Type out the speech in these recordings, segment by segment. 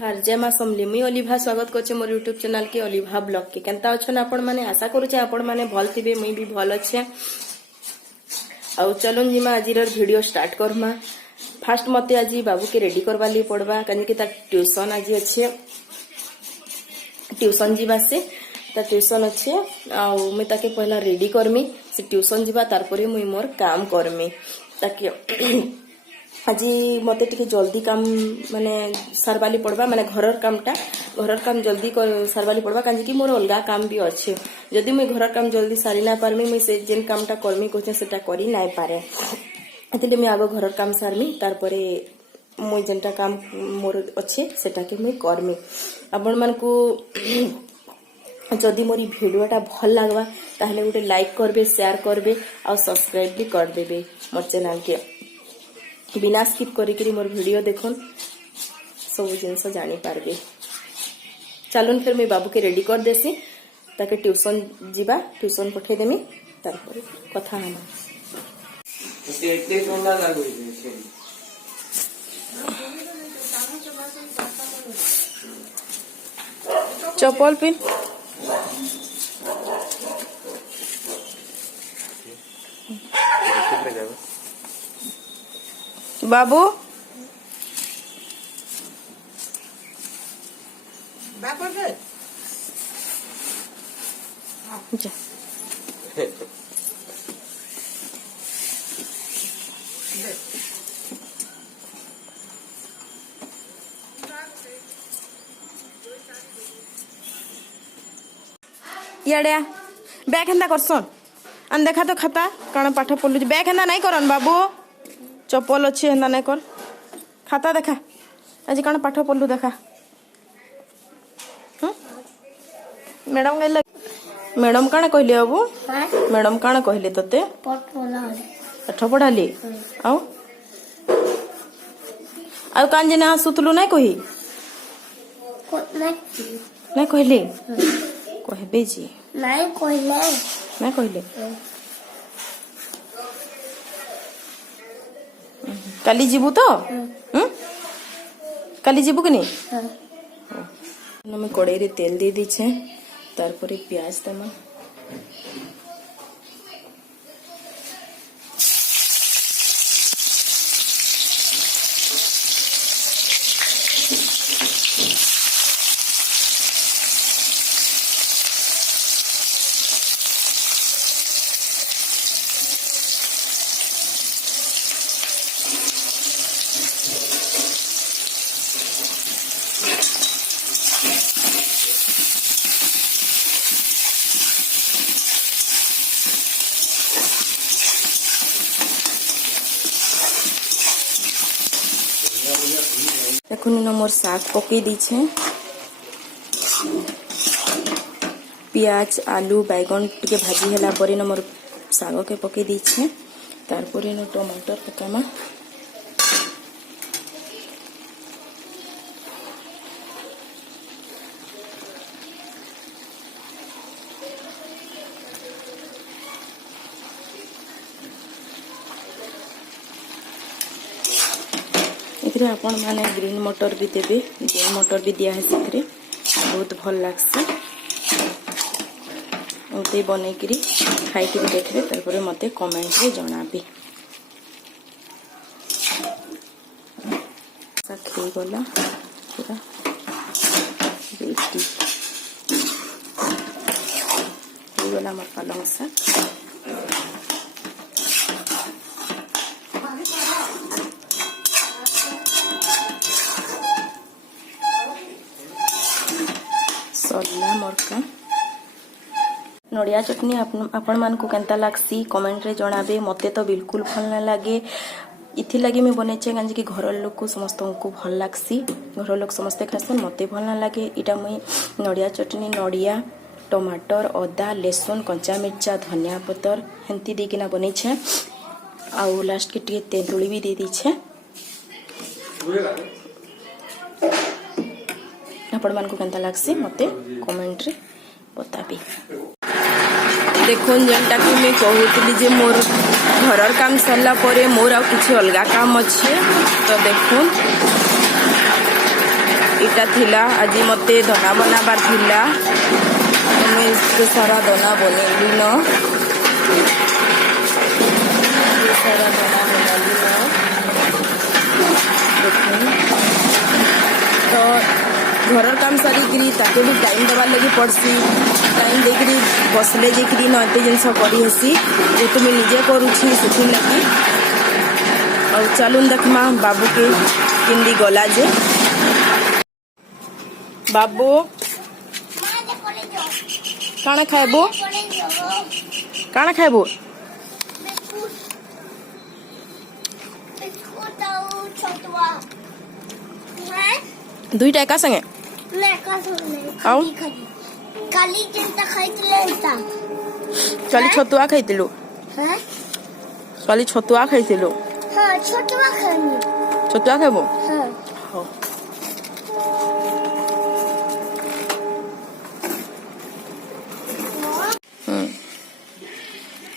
हार जय माँ समली मुई अलिभा स्वागत करछे मोर यूट्यूब चैनल के अलिभा ब्लॉग के केनता अछन आपण माने आशा करूछे आपण माने भल थिबे मुई भी भल अच्छे आउ चलन जिमा आजिर वीडियो स्टार्ट करमा फास्ट मते आजी बाबू के रेडी करवा ली पड़वा कानी कि ता ट्यूशन आजी अच्छे ट्यूशन जीवा से ता ट्यूशन अच्छे आउ मैं ताके पहला रेडी करमी से ट्यूशन जीवा तार परे मुई मोर काम करमी ताकि आज मते टिके जल्दी काम माने सारवाली पड़वा माने घरर काम जल्दी सारवाली पड़वा कांजी कि मोर अलगा काम भी अच्छे जदि मुई घरर काम जल्दी सारी ना पारमी मुई से जेन कामटा करमी कहते सेटा करी नाय पारे एतिले मैं आगो घरर काम सारमी तार परे मुई जेनटा काम मोर अच्छे सेटा के मुई करमी आपण मानकू जदि मोरी वीडियोटा भल लागवा ताहले गोटे लाइक करबे शेयर करबे आ सब्सक्राइब भी कर देबे मोर चैनल के बिना स्किप करी मोर वीडियो देखन सब जिनस जानी पारबे चलन फिर मैं बाबू के रेडी कर देसी ताके ट्यूशन जीवा ट्यूशन पठे देमी तार पर कथा हमा चप्पल पिन बाबू जा इड़े बैग हेन्दा करसन आन देखा तो खाता कण पाठ पढ़लु बैग हेन्दा नहीं करन बाबू चप्पल अच्छे हेन्दा नहीं कर खाता देखा आज कण पाठ पढ़लु देखा मैडम कहले मैडम काण कहले बाबू मैडम काण कहले तते पाठ पढ़ाली आउ आउ कान जेना सुतलु नहीं कही नहीं कहले कहबे जी नहीं कहले काली जीवु तो काली जीवु कि नहीं मैं कड़ाई रे तेल दे दी छे तार पर प्याज दमा देखुन न मोर साग पकई दीछे पियाज आलू बैगन टिके भाजी हला परे न मोर साग के पकई दीछे तार परे न टमाटर पकामा इधर आपण माने ग्रीन मटर भी देबे ग्रीन मटर भी दिया है सिथरे बहुत भल लागसी ओते बनै करी खाई के देखबे तार पर मते कमेंट रे जणाबे सा खई गला पूरा रेडी हो गला मोर पालंग सा सरला मोरका नड़िया चटनी आपण मान को केनता लागसी कमेंट रे जणाबे मते तो बिल्कुल भल ना लागे इथि लगे मैं बनेचे गांजी कि घर लोग को समस्त को भल लागसी घर लोग समस्त खासन मते भल ना लागे इटा मुई नड़िया चटनी नड़िया टमाटर अदा लहसुन कंचा मिर्चा धनिया पतर हेंती दे किना बनेछे आउ लास्ट के टिके तेंतुली भी दे दीछे आपण मान को केनता लागसी मते कमेंट रे बताबी देखुन जेनटा कि मैं कहूली जे मोर घरर काम सरला परे मोर आ किछि अलगा काम अच्छे तो देखुन इटा थिला आज मते दोना बनाबार थिला मैं इसके सारा दोना बनेली न सारा दोना बनेली न देखुन तो घर काम सारिकी ताके भी टाइम देवार लगी पड़सी टाइम देकरी बसले जेकरी न एते जिनस करी हेसी जेतु मैं निजे करूछि सेथि लगी और चलून देखमा बाबू के किंदी गला जे बाबू काना खाइबो काना खाइबो दुईटा एका संगे आउ काली चिंता खाइतले काली छतुआ खाइतिलु काली छतुआ खाइतिलु हां छतुआ खानी छतुआ खाइबो हां हो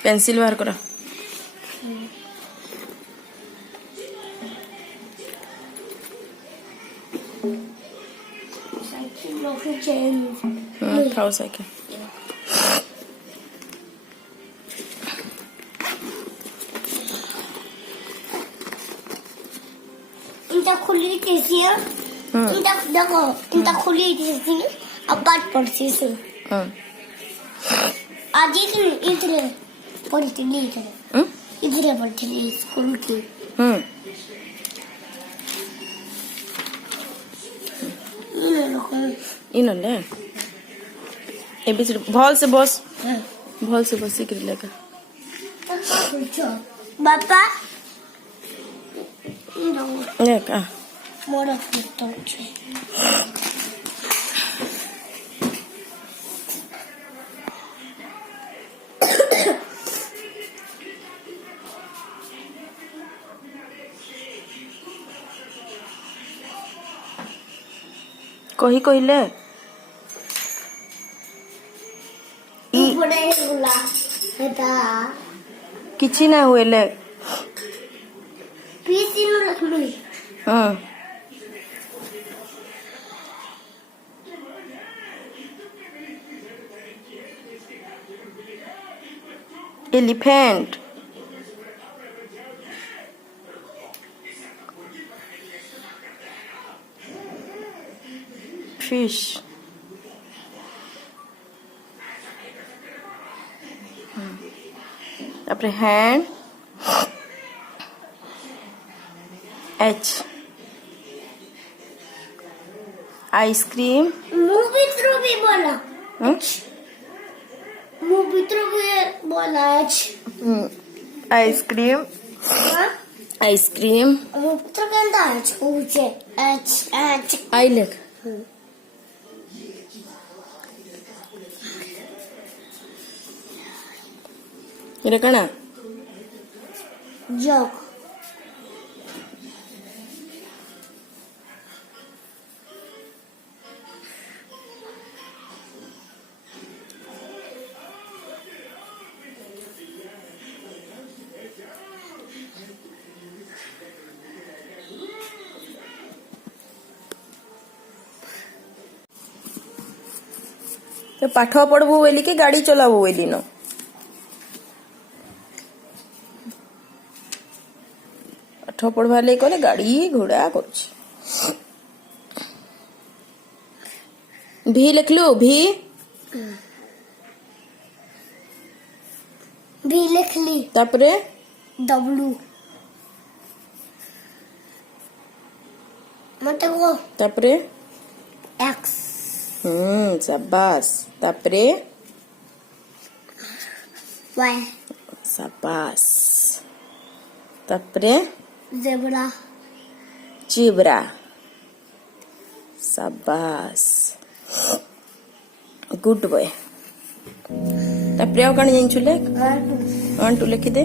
पेंसिल बाहर करा खाओ साइकिल इंटा खुली कैसी है इंटा देखो इंटा खुली कैसी अब बात पड़ती से आज इधर पढ़ती नहीं इधर पढ़ती नहीं स्कूल की इनले एबीसी भल से बस भल से बस सिक्र लेका बापा लेका मोरा फोटो छे कही कहले किछि ना हुएले एलिफेंट फिश अपने hand H ice cream movie through भी बोला मूवी थ्रू भी बोला आइसक्रीम आइसक्रीम मूवी थ्रू कहता है एच एच आई लिख ये कणा जग तो पाठ पढ़बू बोली कि गाड़ी चलाबू बोली न पाठ पढ़वा ले कहले गाड़ी घोड़ा करुछ भी लिखलु भी लिख ली तापरे डब्लू मत वो तापरे एक्स शाबाश तापरे वाई शाबाश तापरे ज़ेब्रा जीब्रा शाबाश गुड बॉय तापरे और कण जाइन छुले 1 2 लिखि दे